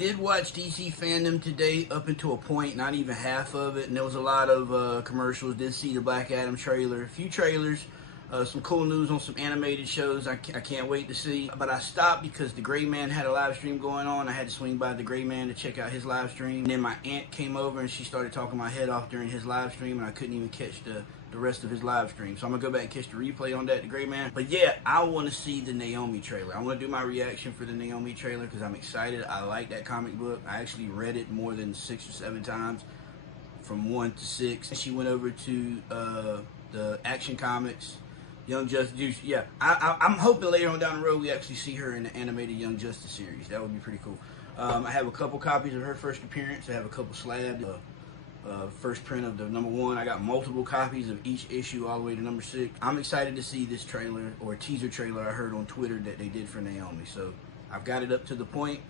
Did watch DC Fandom today up until a point, not even half of it, and there was a lot of commercials. Did see the Black Adam trailer, a few trailers, some cool news on some animated shows I can't wait to see. But I stopped because the Gray Man had a live stream going on. I had to swing by the Gray Man to check out his live stream. And then my aunt came over and she started talking my head off during his live stream, and I couldn't even catch the rest of his live stream. So I'm gonna go back and catch the replay on that, the Gray Man. But yeah, I want to see the Naomi trailer. I want to do my reaction for the Naomi trailer because I'm excited. I like that comic book. I actually read it more than 6 or 7 times, from 1 to 6. She went over to the Action Comics, Young Justice. Yeah, I'm hoping later on down the road we actually see her in the animated Young Justice series. That would be pretty cool. I have a couple copies of her first appearance. I have a couple slabs. First print of the #1. I got multiple copies of each issue all the way to #6. I'm excited to see this trailer, or teaser trailer I heard on Twitter that they did for Naomi. So I've got it up to the point.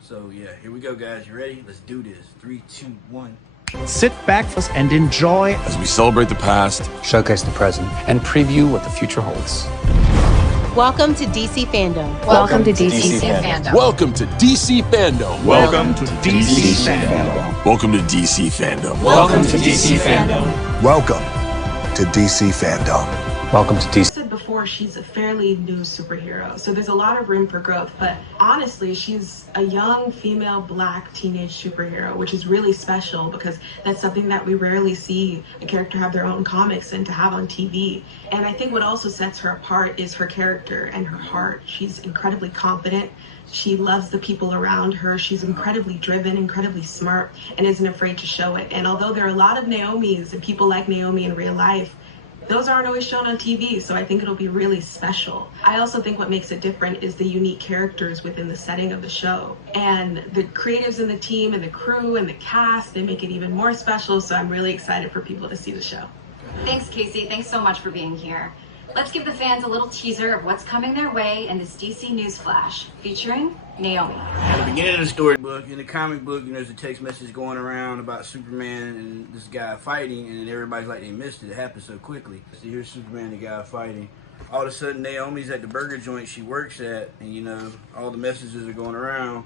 So yeah, here we go, guys. You ready? Let's do this. 3, 2, 1. Sit back and enjoy as we celebrate the past, showcase the present, and preview what the future holds. Welcome to DC Fandom. Welcome to DC Fandom. Welcome to DC Fandom. Welcome to DC Fandom. Welcome to DC Fandom. Welcome to DC Fandom. Welcome to DC Fandom. Welcome to DC. I said before, she's a fairly new superhero, so there's a lot of room for growth. But honestly, she's a young female black teenage superhero, which is really special because that's something that we rarely see a character have their own comics and to have on TV. And I think what also sets her apart is her character and her heart. She's incredibly confident. She loves the people around her. She's incredibly driven, incredibly smart, and isn't afraid to show it. And although there are a lot of Naomis and people like Naomi in real life, those aren't always shown on TV, so I think it'll be really special. I also think what makes it different is the unique characters within the setting of the show. And the creatives in the team and the crew and the cast, they make it even more special, so I'm really excited for people to see the show. Thanks, Casey. Thanks so much for being here. Let's give the fans a little teaser of what's coming their way in this DC News Flash, featuring Naomi. At the beginning of the storybook, in the comic book, there's a text message going around about Superman and this guy fighting, and everybody's like, they missed it. It happened so quickly. So here's Superman and the guy fighting. All of a sudden, Naomi's at the burger joint she works at, and all the messages are going around.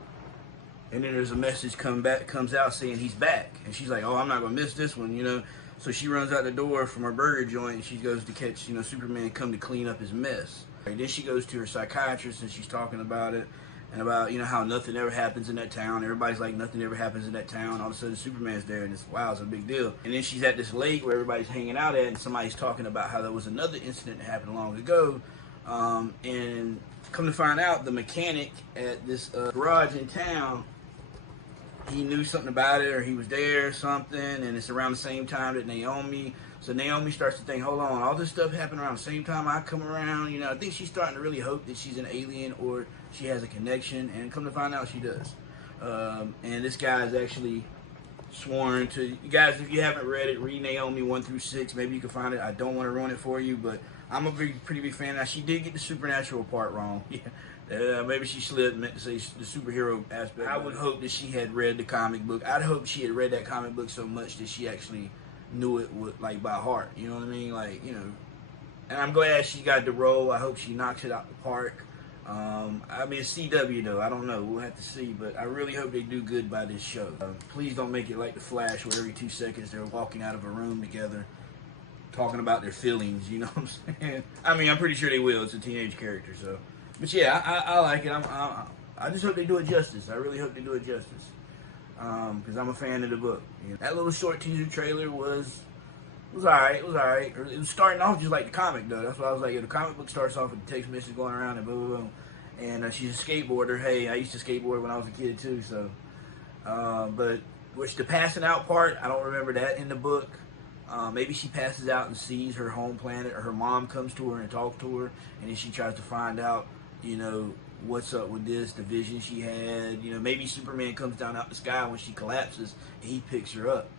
And then there's a message comes out saying he's back, and she's like, "Oh, I'm not gonna miss this one," So she runs out the door from her burger joint, and she goes to catch, Superman come to clean up his mess. And then she goes to her psychiatrist, and she's talking about it, and about, how nothing ever happens in that town. Everybody's like, nothing ever happens in that town. All of a sudden, Superman's there, and it's a big deal. And then she's at this lake where everybody's hanging out at, and somebody's talking about how there was another incident that happened long ago. And come to find out, the mechanic at this garage in town, he knew something about it, or he was there or something, and it's around the same time that Naomi. So Naomi starts to think, hold on, all this stuff happened around the same time I come around. I think she's starting to really hope that she's an alien or she has a connection, and come to find out she does. And this guy is actually sworn to, you guys, if you haven't read it, read Naomi 1 through 6. Maybe you can find it. I don't want to ruin it for you, but I'm a pretty big fan. Now, she did get the supernatural part wrong. Maybe she slipped, meant to say the superhero aspect. I would hope that she had read the comic book. I'd hope she had read that comic book so much that she actually knew it by heart. You know what I mean? And I'm glad she got the role. I hope she knocks it out the park. It's CW though. I don't know. We'll have to see. But I really hope they do good by this show. Please don't make it like The Flash, where every 2 seconds they're walking out of a room together, talking about their feelings. You know what I'm saying? I'm pretty sure they will. It's a teenage character, so. But yeah, I like it. I just hope they do it justice. I really hope they do it justice. Because I'm a fan of the book. That little short teaser trailer was alright. It was alright. It was starting off just like the comic, though. That's why I was like, the comic book starts off with the text message going around and boom, boom, boom. And she's a skateboarder. Hey, I used to skateboard when I was a kid too. So, but the passing out part, I don't remember that in the book. Maybe she passes out and sees her home planet, or her mom comes to her and talks to her, and then she tries to find out, what's up with this, the vision she had. Maybe Superman comes down out the sky when she collapses, and he picks her up.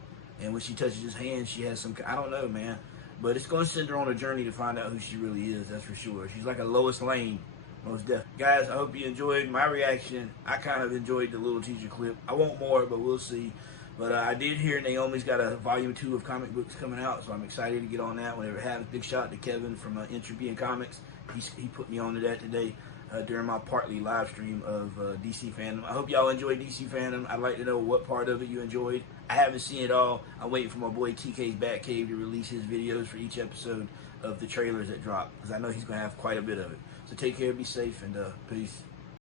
And when she touches his hand, she has some, I don't know, man. But it's going to send her on a journey to find out who she really is, that's for sure. She's like a Lois Lane, most definitely. Guys, I hope you enjoyed my reaction. I kind of enjoyed the little teaser clip. I want more, but we'll see. But I did hear Naomi's got a volume 2 of comic books coming out, so I'm excited to get on that whenever it happens. Big shout out to Kevin from Entropy and Comics. He put me on to that today. during my partly live stream of DC Fandom. I hope y'all enjoyed DC Fandom. I'd like to know what part of it you enjoyed. I haven't seen it all. I'm waiting for my boy TK's Batcave to release his videos for each episode of the trailers that drop, because I know he's going to have quite a bit of it. So take care, be safe, and peace.